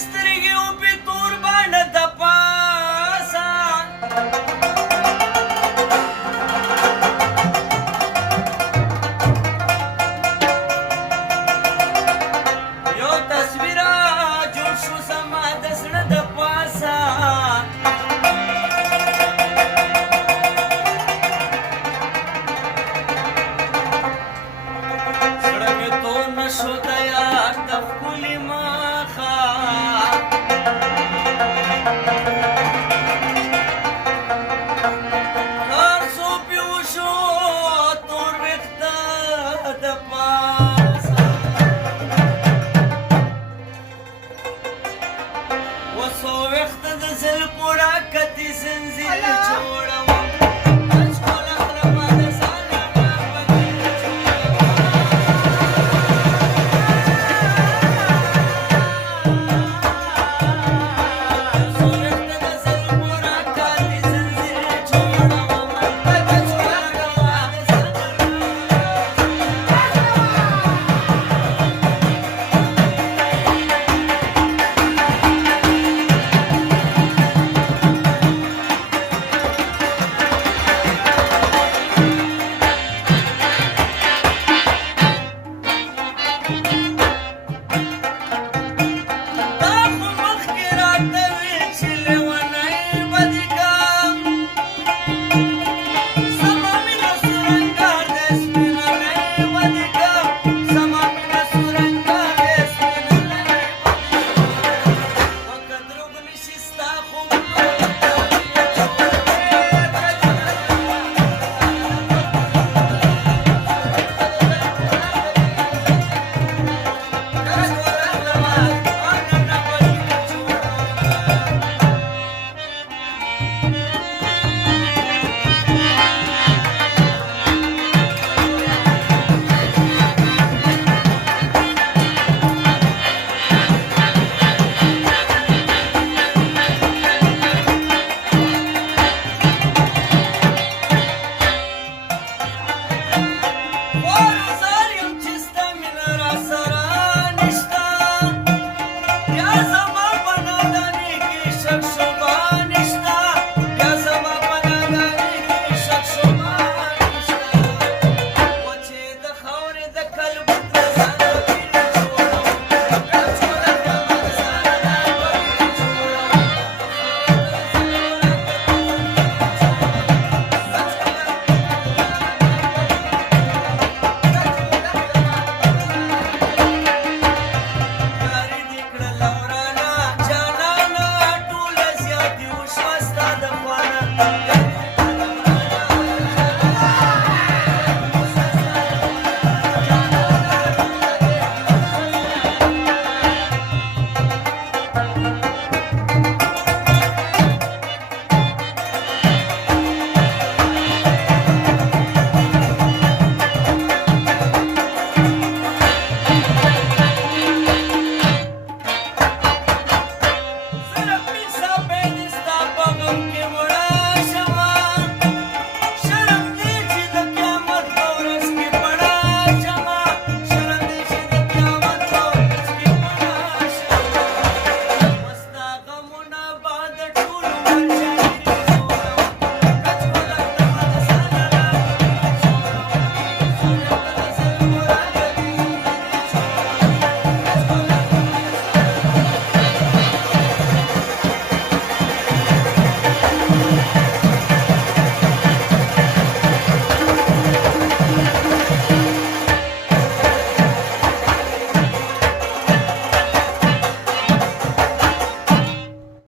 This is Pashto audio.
سترګې وپې تور باڼه د پاسه یو تصویر جوړ شو زما د زړه د پاسه زړه مې تور نه شو د یار د ښکلي مخه هر څو پې وشو تور ویښته د پاسه وڅو ویښته د زلفو راکتې زنځیر جوړوم ښکلا خرابه د سالمه پکې وڅو ویښته د زلفو راکتې زنځیر جوړوم ښکلا خرابه د سالمه